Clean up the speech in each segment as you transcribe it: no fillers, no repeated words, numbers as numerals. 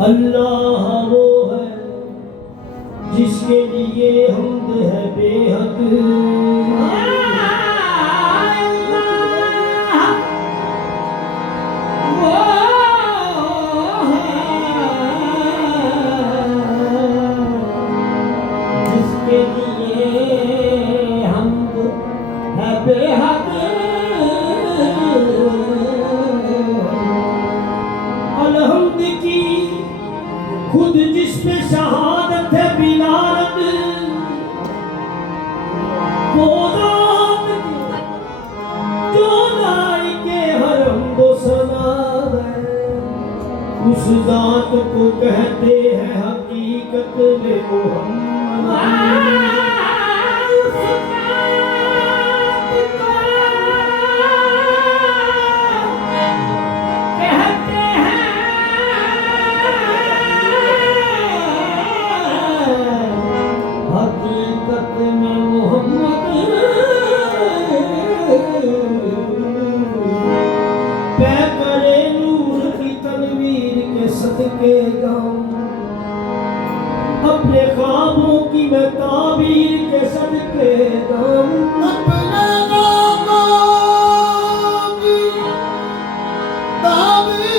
अल्लाह वो है जिसके लिए हमद है बेहद। जिसके लिए हमद है बेहद। अलहम्द की खुद जिस पे शहादत है बिलारत, वो रात जो लाइके हर हमदो सना है, उस जात को कहते हैं हकीकत में मोहम्मद। हकीकत में मोहम्मद। पै करे नूर की तनवीर के सदके गाऊं, अपने ख्वाबों की मैं ताबीर के सदके गाऊं। अपने ख्वाबों की ताबीर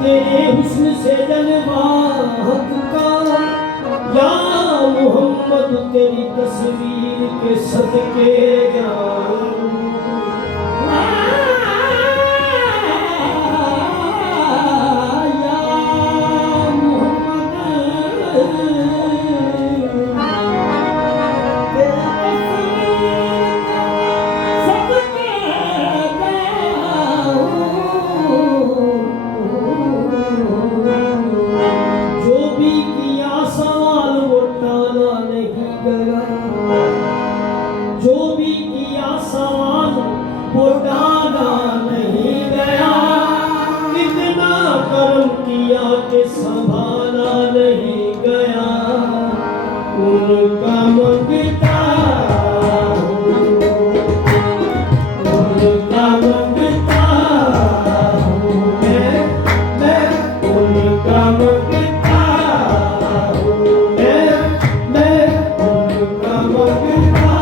तेरे हुस्न से जलवा हक का, या मोहम्मद तेरी तस्वीर के सदके जाऊं। या मोहम्मद जो भी किया सवाल वो डाला नहीं गया, कितना कर्म किया कि संभाला नहीं गया। उनका मंगता उनका मंगता मैं उनका मंगता मैं उनका मंगता।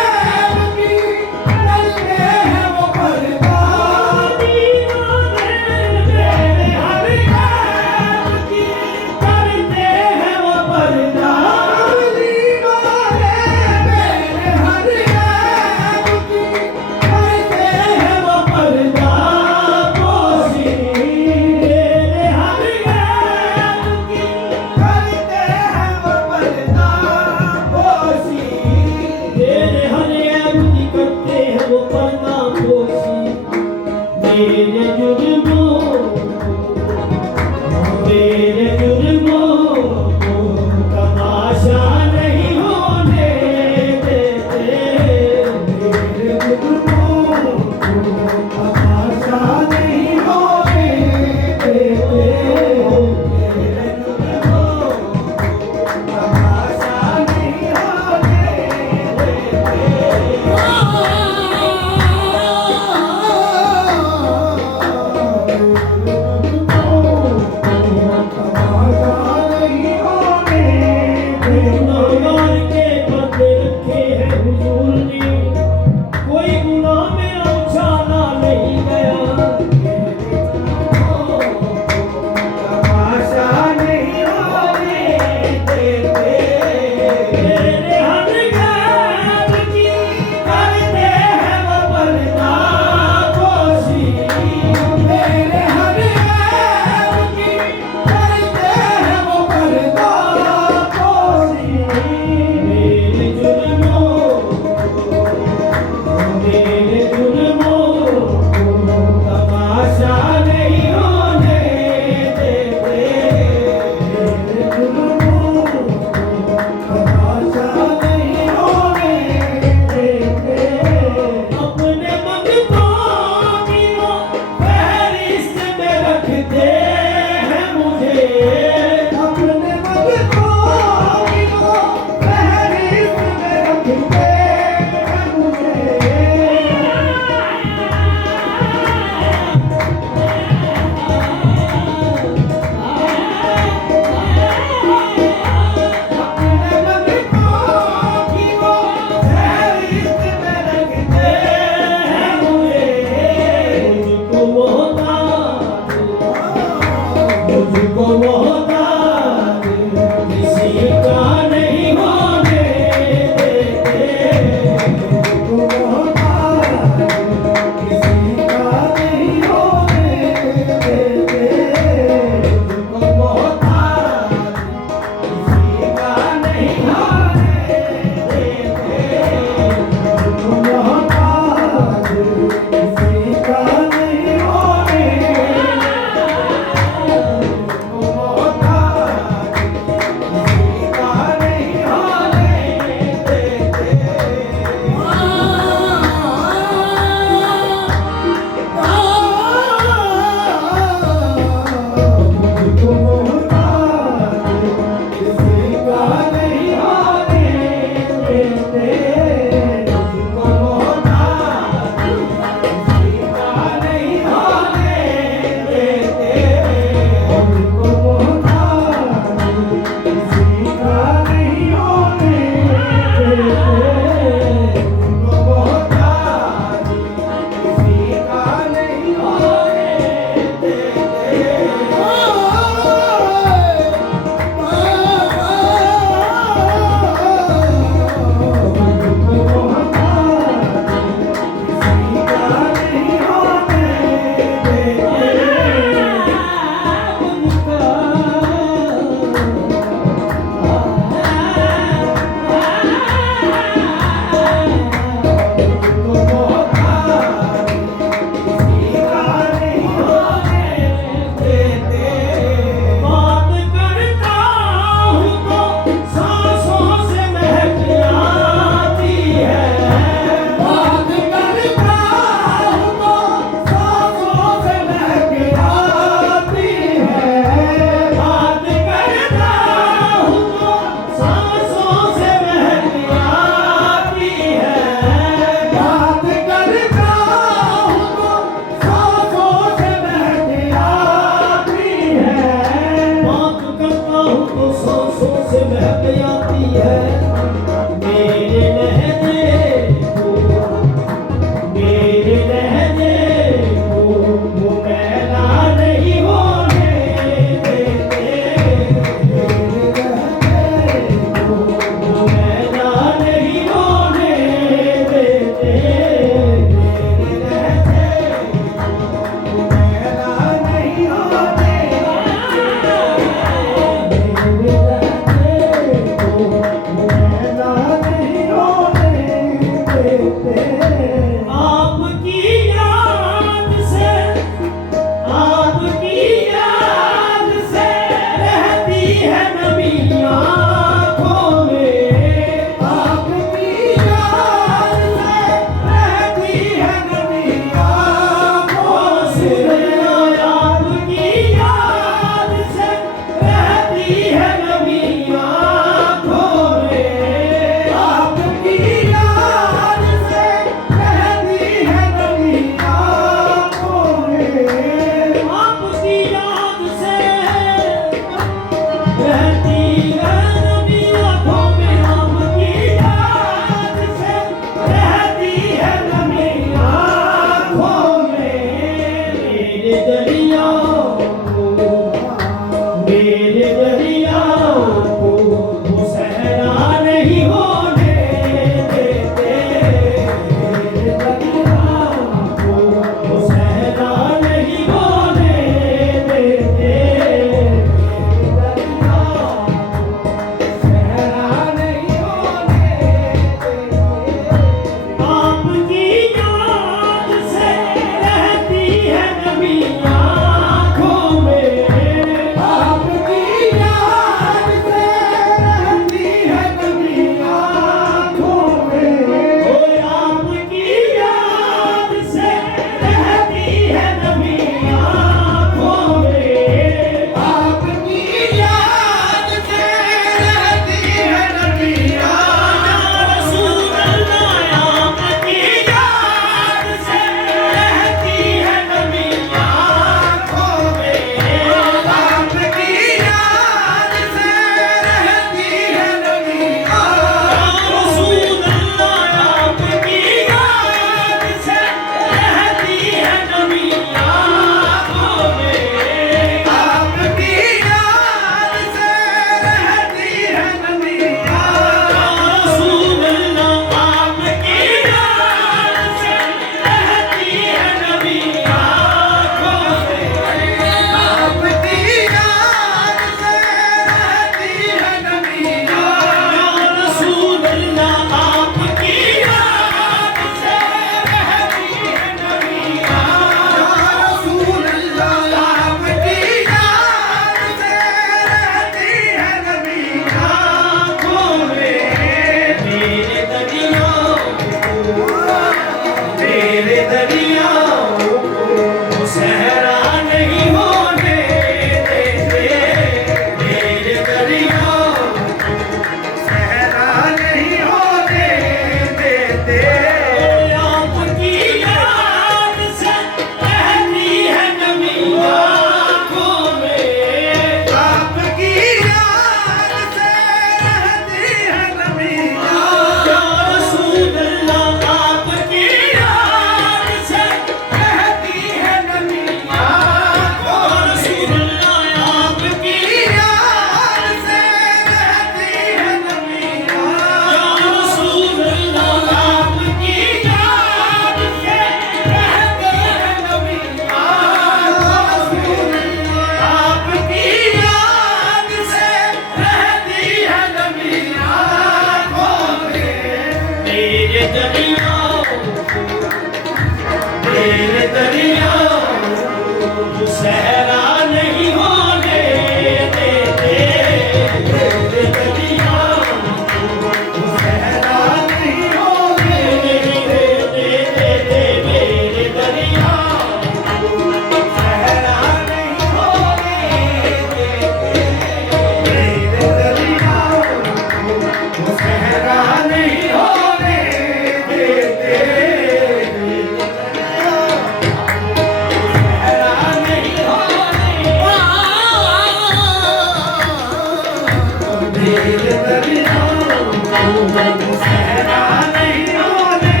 मेरे दरियाओं को सहरा नहीं होने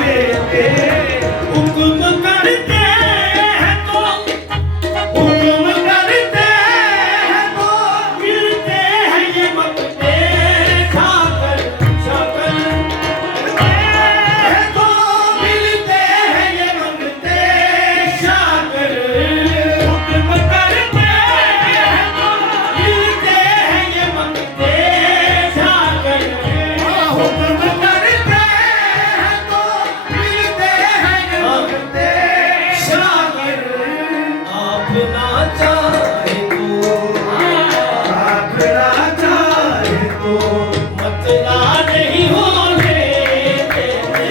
देते। हुक्म करते हैं तो हुक्म करते हैं तो मिलते हैं ये मकते खाकर शक्ल तो मिलते हैं ये मकते शाकर। हुक्म करते हैं तो मिलते हैं ये मकते शाकर। हुक्म करते हैं तो मिलते हैं ये मकते शाकर। आप ना चाहे तो आप ना चाहे तो मतला नहीं होने देते।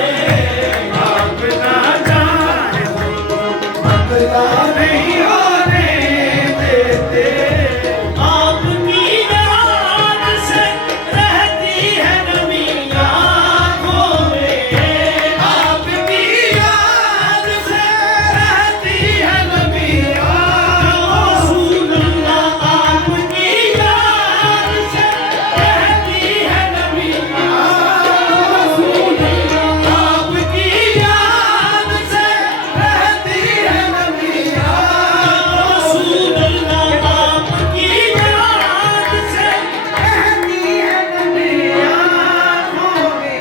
आप ना चाहे तो मतला नहीं होने देते। आपकी याद से रहती है नमी आँखों में। आपकी याद से रहती है नमी आँखों में। आपकी याद से रहती है नमी आँखों में। आपकी याद से रहती है नमी आँखों में। आपकी याद से रहती है नमी आँखों में।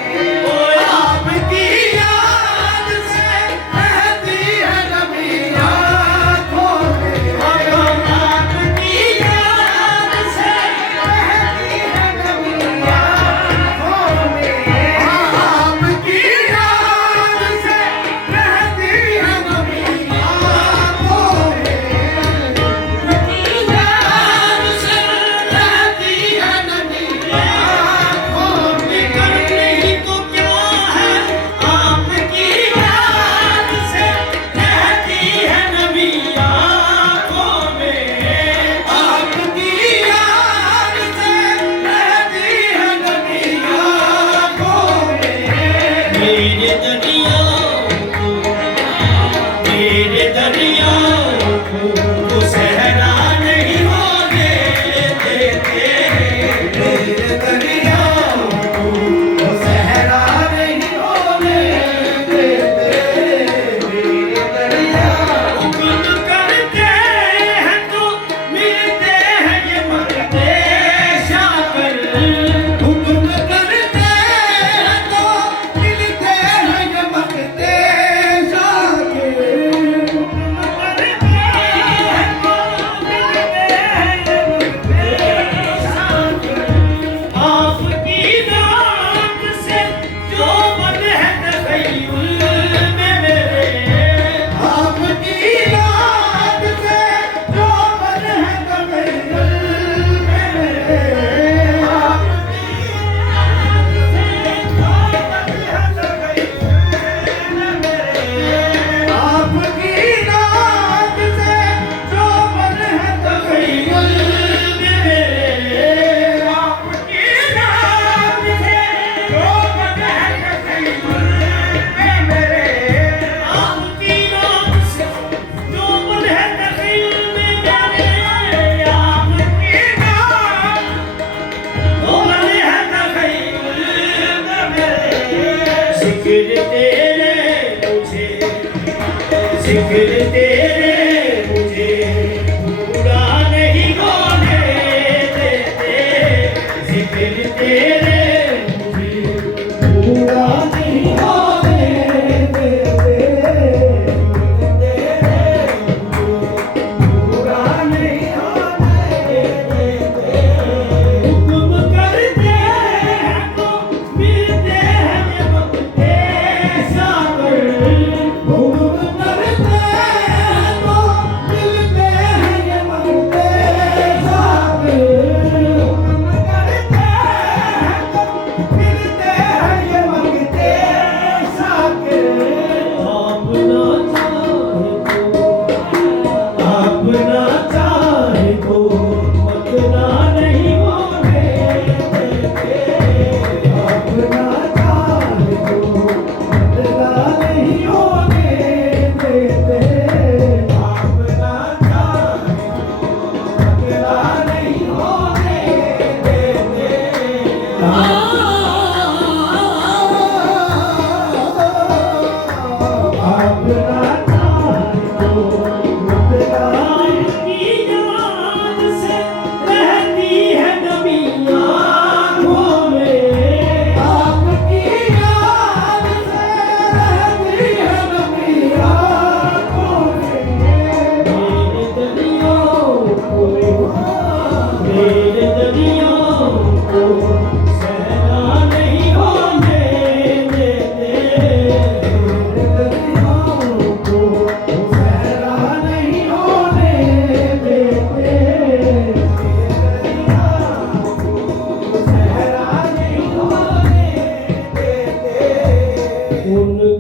ओए आपकी याद से रहती है नमी आँखों में। आपकी याद से रहती है नमी आँखों में। आपकी याद से रहती है नमी आँखों में। याद से रहती है नमी आँखों में। करने ही तो क्या है आपकी याद से रहती है नमी आँखों में। आपकी याद से रहती है नमी आँखों में। मेरे दरियाओं को सहरा नहीं होने देते। मेरे दरियाओं को सहरा नहीं होने देते। मेरे दरियाओं हुक्म करते हैं तो मिलते हैं ये मकते शाकर। हुक्म करते हैं तो मिलते हैं ये मकते शाकर। हुक्म करते हैं तो मिलते हैं ये मकते शाकर। आपकी नाक से जो मन है तखय्युल में मेरे। आपकी नाक से जो मन है तखय्युल में मेरे। आपकी नाक से जो मन है तखय्युल में मेरे। आपकी नाक से जो मन है तखय्युल में मेरे। आपकी नाक से जो मन है तखय्युल में मेरे। आपकी नाक जो मन है तखय्युल में मेरे। जिक्र तेरे मुझे पूरा नहीं होने देते। जिक्र तेरे मुझे पूरा नहीं होने देते। पूरा नहीं होने देते। हुक्म करते हैं तो मिलते हैं ये मकते शाकर। हुक्म करते हैं उन